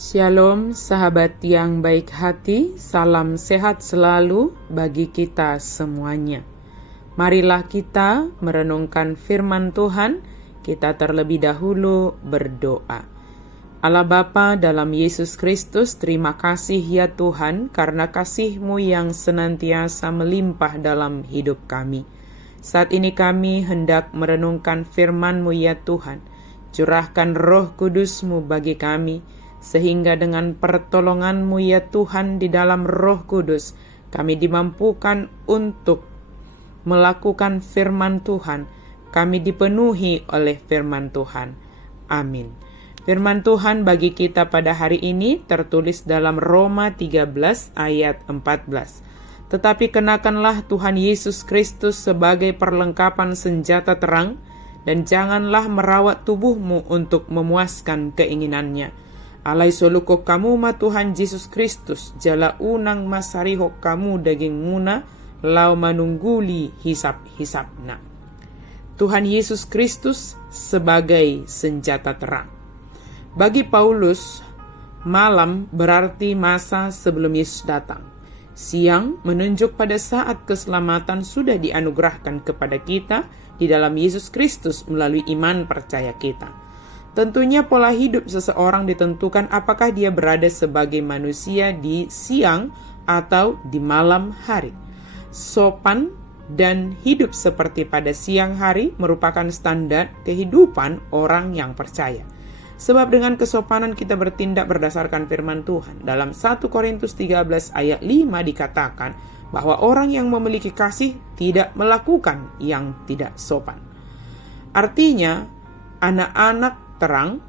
Shalom sahabat yang baik hati, salam sehat selalu bagi kita semuanya. Marilah kita merenungkan firman Tuhan, kita terlebih dahulu berdoa. Allah Bapa dalam Yesus Kristus, terima kasih ya Tuhan karena kasih-Mu yang senantiasa melimpah dalam hidup kami. Saat ini kami hendak merenungkan firman-Mu ya Tuhan. Curahkan Roh Kudus-Mu bagi kami, sehingga dengan pertolongan-Mu ya Tuhan di dalam Roh Kudus, kami dimampukan untuk melakukan firman Tuhan. Kami dipenuhi oleh firman Tuhan. Amin. Firman Tuhan bagi kita pada hari ini tertulis dalam Roma 13 ayat 14. Tetapi kenakanlah Tuhan Yesus Kristus sebagai perlengkapan senjata terang, dan janganlah merawat tubuhmu untuk memuaskan keinginannya. Alai soluko kamu ma Tuhan Yesus Kristus, jala unang masariho kamu daging muna, lau manungguli hisap-hisapna. Tuhan Yesus Kristus sebagai senjata terang. Bagi Paulus, malam berarti masa sebelum Yesus datang. Siang menunjuk pada saat keselamatan sudah dianugerahkan kepada kita di dalam Yesus Kristus melalui iman percaya kita. Tentunya pola hidup seseorang ditentukan apakah dia berada sebagai manusia di siang atau di malam hari. Sopan dan hidup seperti pada siang hari merupakan standar kehidupan orang yang percaya. Sebab dengan kesopanan kita bertindak berdasarkan firman Tuhan. Dalam 1 Korintus 13 ayat 5 dikatakan bahwa orang yang memiliki kasih tidak melakukan yang tidak sopan. Artinya, anak-anak terang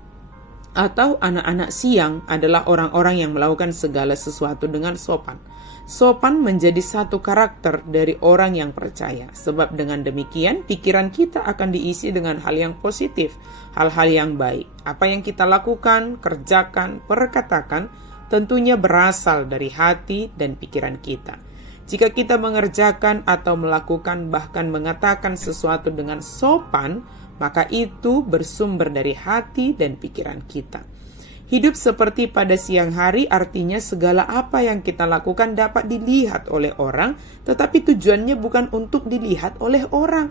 atau anak-anak siang adalah orang-orang yang melakukan segala sesuatu dengan sopan. Sopan menjadi satu karakter dari orang yang percaya. Sebab dengan demikian pikiran kita akan diisi dengan hal yang positif, hal-hal yang baik. Apa yang kita lakukan, kerjakan, perkatakan tentunya berasal dari hati dan pikiran kita. Jika kita mengerjakan atau melakukan bahkan mengatakan sesuatu dengan sopan, maka itu bersumber dari hati dan pikiran kita. Hidup seperti pada siang hari artinya segala apa yang kita lakukan dapat dilihat oleh orang, tetapi tujuannya bukan untuk dilihat oleh orang,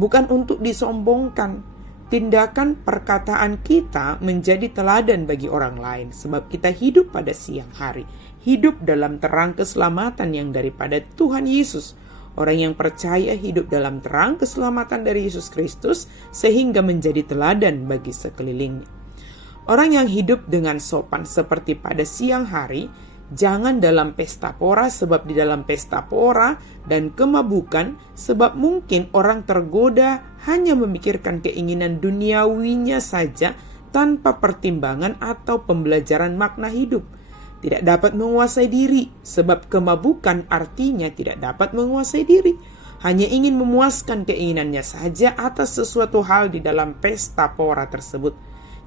bukan untuk disombongkan. Tindakan perkataan kita menjadi teladan bagi orang lain, sebab kita hidup pada siang hari, hidup dalam terang keselamatan yang daripada Tuhan Yesus. Orang yang percaya hidup dalam terang keselamatan dari Yesus Kristus sehingga menjadi teladan bagi sekelilingnya. Orang yang hidup dengan sopan seperti pada siang hari, jangan dalam pesta pora, sebab di dalam pesta pora dan kemabukan, sebab mungkin orang tergoda hanya memikirkan keinginan duniawinya saja tanpa pertimbangan atau pembelajaran makna hidup. Tidak dapat menguasai diri, sebab kemabukan artinya tidak dapat menguasai diri. Hanya ingin memuaskan keinginannya saja atas sesuatu hal di dalam pesta pora tersebut.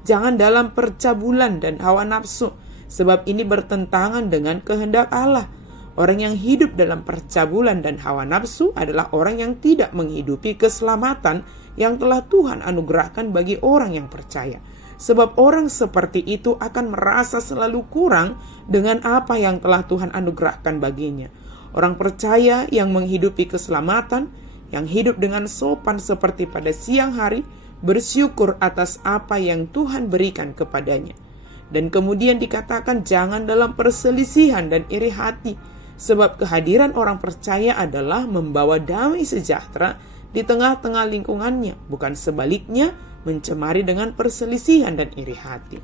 Jangan dalam percabulan dan hawa nafsu, sebab ini bertentangan dengan kehendak Allah. Orang yang hidup dalam percabulan dan hawa nafsu adalah orang yang tidak menghidupi keselamatan yang telah Tuhan anugerahkan bagi orang yang percaya. Sebab orang seperti itu akan merasa selalu kurang dengan apa yang telah Tuhan anugerahkan baginya. Orang percaya yang menghidupi keselamatan, yang hidup dengan sopan seperti pada siang hari, bersyukur atas apa yang Tuhan berikan kepadanya. Dan kemudian dikatakan jangan dalam perselisihan dan iri hati, sebab kehadiran orang percaya adalah membawa damai sejahtera di tengah-tengah lingkungannya, bukan sebaliknya mencemari dengan perselisihan dan iri hati.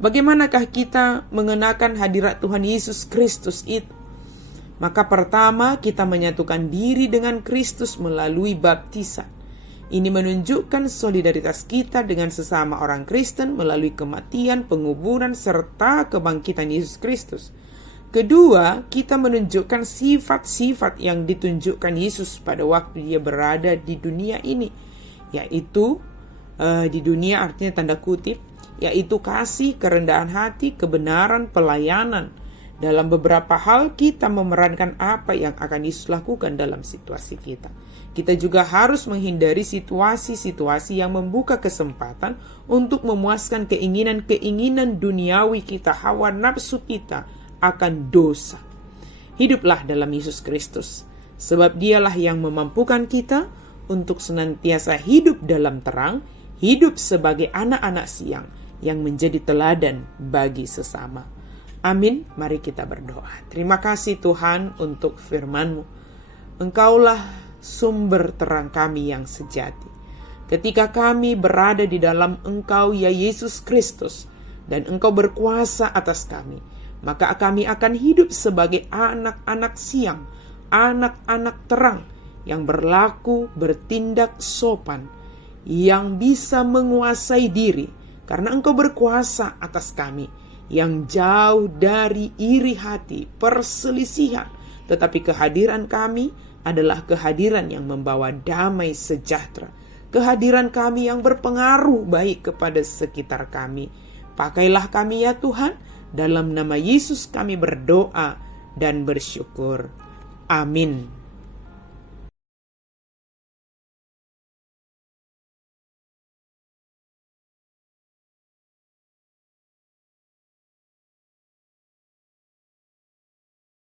Bagaimanakah kita mengenakan hadirat Tuhan Yesus Kristus itu? Maka pertama kita menyatukan diri dengan Kristus melalui baptisan. Ini menunjukkan solidaritas kita dengan sesama orang Kristen melalui kematian, penguburan, serta kebangkitan Yesus Kristus. Kedua, kita menunjukkan sifat-sifat yang ditunjukkan Yesus pada waktu dia berada di dunia ini, yaitu di dunia artinya tanda kutip, yaitu kasih, kerendahan hati, kebenaran, pelayanan. Dalam beberapa hal kita memerankan apa yang akan Yesus lakukan dalam situasi kita. Kita juga harus menghindari situasi-situasi yang membuka kesempatan untuk memuaskan keinginan-keinginan duniawi kita, hawa nafsu kita akan dosa. Hiduplah dalam Yesus Kristus, sebab Dialah yang memampukan kita untuk senantiasa hidup dalam terang, hidup sebagai anak-anak siang yang menjadi teladan bagi sesama. Amin. Mari kita berdoa. Terima kasih Tuhan untuk firman-Mu. Engkaulah sumber terang kami yang sejati. Ketika kami berada di dalam Engkau, ya Yesus Kristus, dan Engkau berkuasa atas kami, maka kami akan hidup sebagai anak-anak siang, anak-anak terang, yang berlaku, bertindak sopan, yang bisa menguasai diri, karena Engkau berkuasa atas kami, yang jauh dari iri hati, perselisihan, tetapi kehadiran kami adalah kehadiran yang membawa damai sejahtera, kehadiran kami yang berpengaruh baik kepada sekitar kami. Pakailah kami ya Tuhan, dalam nama Yesus kami berdoa dan bersyukur. Amin.